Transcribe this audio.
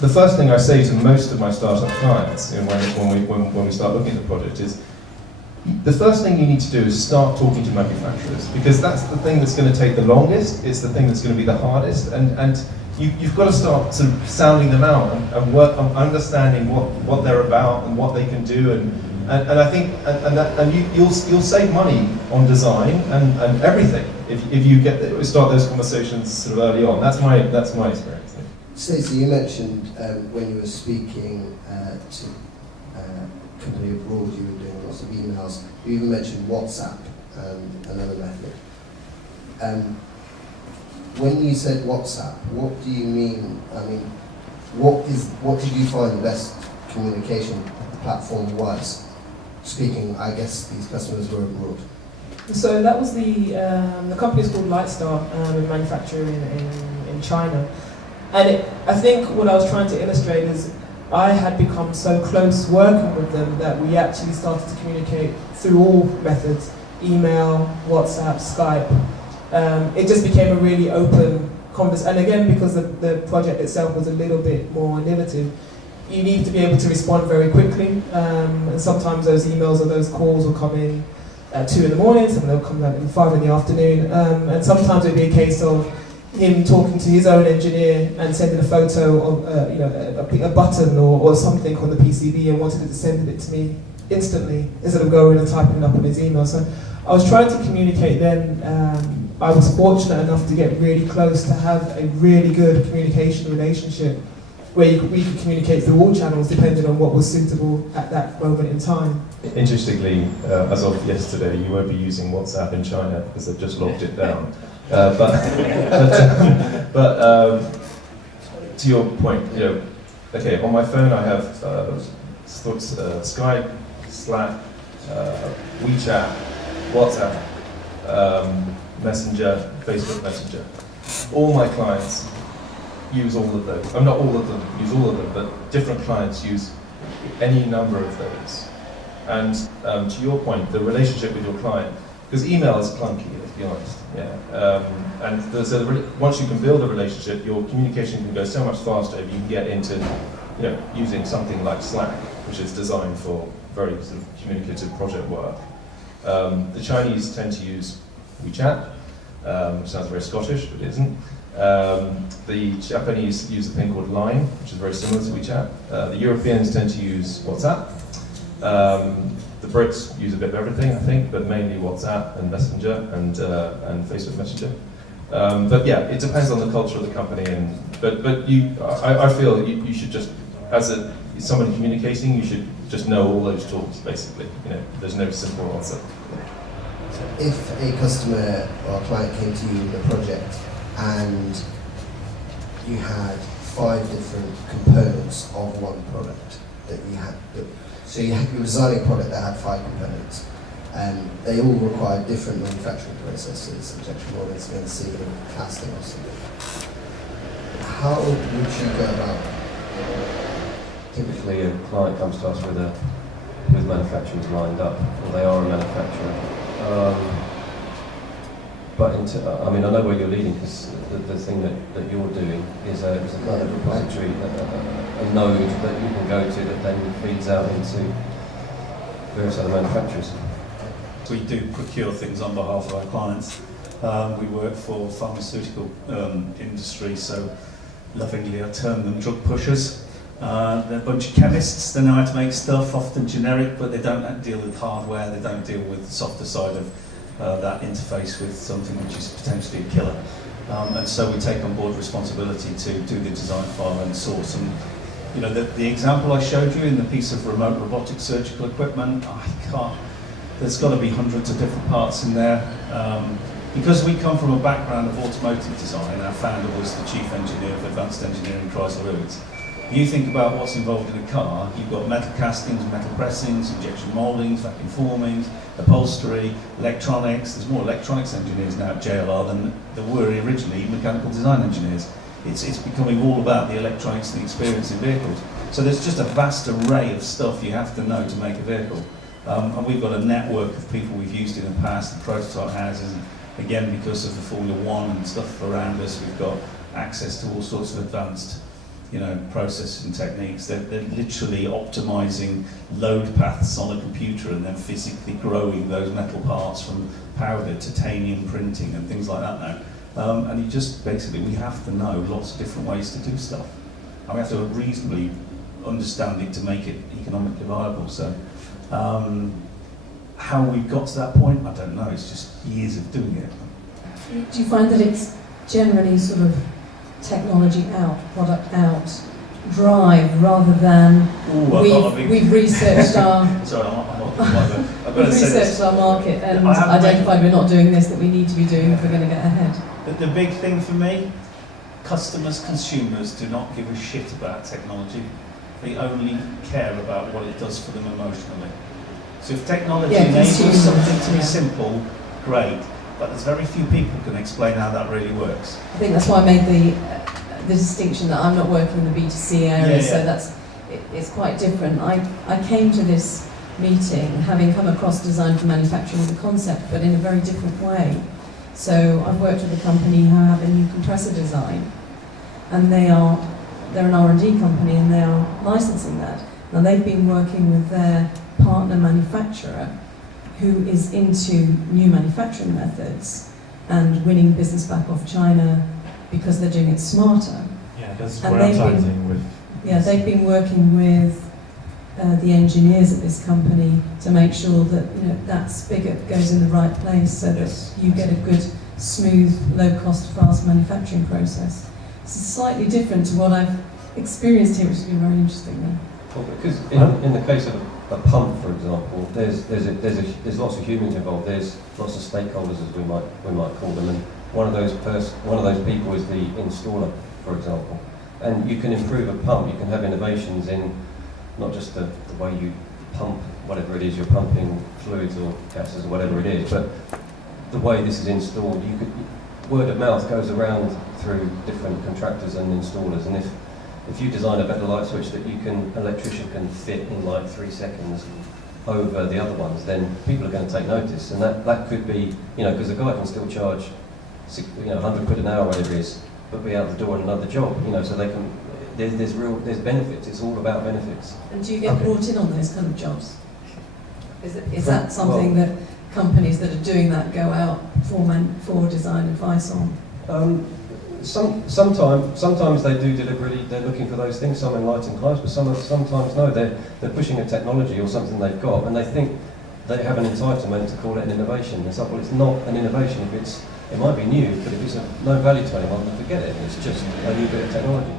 the first thing I say to most of my startup clients, when we start looking at the project, is the first thing you need to do is start talking to manufacturers, because that's the thing that's going to take the longest. It's the thing that's going to be the hardest, and you've got to start sort of sounding them out and work on understanding what they're about and what they can do, and I think you'll save money on design and everything if you start those conversations sort of early on. That's my experience. Stacey, you mentioned when you were speaking to a company abroad, you were doing lots of emails. You even mentioned WhatsApp, another method. When you said WhatsApp, what do you mean? I mean, what did you find the best communication platform was? Speaking, I guess these customers were abroad. So that was the company is called Lightstar, a manufacturer in China. And I think what I was trying to illustrate is I had become so close working with them that we actually started to communicate through all methods, email, WhatsApp, Skype. It just became a really open conversation. And again, because the project itself was a little bit more innovative, you need to be able to respond very quickly. And sometimes those emails or those calls will come in at 2 in the morning, some they'll come out at 5 in the afternoon. And sometimes it'd be a case of him talking to his own engineer and sending a photo of a button or something on the PCB and wanted to send it to me instantly instead of going and typing it up on his email. So I was trying to communicate then. I was fortunate enough to get really close to have a really good communication relationship where we could communicate through all channels depending on what was suitable at that moment in time. Interestingly, as of yesterday, you won't be using WhatsApp in China because they've just locked it down. But to your point, okay, on my phone I have Skype, Slack, WeChat, WhatsApp, Messenger, Facebook Messenger. All my clients use all of those. Not all of them use all of them, but different clients use any number of those. And to your point, the relationship with your client, because email is clunky, let's be honest. Once you can build a relationship, your communication can go so much faster if you can get into using something like Slack, which is designed for very sort of communicative project work. The Chinese tend to use WeChat, which sounds very Scottish, but it isn't. The Japanese use a thing called Line, which is very similar to WeChat. The Europeans tend to use WhatsApp. The Brits use a bit of everything, I think, but mainly WhatsApp and Messenger and Facebook Messenger. But yeah, it depends on the culture of the company. I feel you should just, as somebody communicating, you should just know all those tools, basically. There's no simple answer. If a customer or a client came to you with a project and you had 5 different components of one product that you had, so you were designing a product that had 5 components, and they all required different manufacturing processes, injection molding, CNC, and casting or something. How would you go about it? Typically, a client comes to us with manufacturers lined up, or they are a manufacturer. I know where you're leading, because the thing that you're doing is a kind of repository, a node that you can go to that then feeds out into various other manufacturers. We do procure things on behalf of our clients. We work for pharmaceutical industry, so lovingly I term them drug pushers. They're a bunch of chemists. They know how to make stuff, often generic, but they don't deal with hardware. They don't deal with the softer side of that interface with something which is potentially a killer. And so we take on board responsibility to do the design file and source. And the example I showed you in the piece of remote robotic surgical equipment, there's got to be hundreds of different parts in there. Because we come from a background of automotive design, our founder was the chief engineer of advanced engineering Chrysler-Rhodes. You think about what's involved in a car, you've got metal castings, metal pressings, injection mouldings, vacuum formings, upholstery, electronics. There's more electronics engineers now at JLR than there were originally mechanical design engineers. It's becoming all about the electronics and the experience in vehicles. So there's just a vast array of stuff you have to know to make a vehicle. And we've got a network of people we've used in the past, the prototype houses, and again, because of the Formula One and stuff around us, we've got access to all sorts of advanced processing techniques. They're literally optimizing load paths on a computer and then physically growing those metal parts from powder, titanium printing and things like that now. And you just basically, we have to know lots of different ways to do stuff. And we have to reasonably understand it to make it economically viable. So how we've got to that point, I don't know. It's just years of doing it. Do you find that it's generally sort of technology out, product out, drive, rather than we've researched our sorry, I'm not I've got to say researched this. our market and I haven't identified we're not doing this that we need to be doing if we're going to get ahead? The big thing for me, customers, consumers do not give a shit about technology. They only care about what it does for them emotionally. So if technology enables something to be simple, great. But there's very few people who can explain how that really works. I think that's why I made the distinction that I'm not working in the B2C area, so it's quite different. I came to this meeting having come across design for manufacturing as a concept, but in a very different way. So I've worked with a company who have a new compressor design, and they're an R&D company, and they are licensing that. Now they've been working with their partner manufacturer who is into new manufacturing methods and winning business back off China because they're doing it smarter. Yeah, that's And what I'm targeting with. Yeah, they've been working with the engineers at this company to make sure that that spigot goes in the right place so that you get a good, smooth, low-cost, fast manufacturing process. It's slightly different to what I've experienced here, which has been very interesting. Well, because in the case of a pump, for example, there's lots of humans involved. There's lots of stakeholders, as we might call them, and one of those people is the installer, for example. And you can improve a pump. You can have innovations in not just the way you pump whatever it is you're pumping, fluids or gases or whatever it is, but the way this is installed. Word of mouth goes around through different contractors and installers, and if you design a better light switch that electrician can fit in like 3 seconds over the other ones, then people are going to take notice, and that could be, because a guy can still charge 100 quid an hour, whatever it is, but be out the door on another job, so they can. There's benefits. It's all about benefits. And do you get brought in on those kind of jobs? Is that something that companies that are doing that go out for design advice on? Sometimes they do deliberately. They're looking for those things. Some in light and close, but sometimes no. They're pushing a technology or something they've got, and they think they have an entitlement to call it an innovation. It's like, well, it's not an innovation if it might be new, but if it's of no value to anyone, then forget it. It's just a new bit of technology.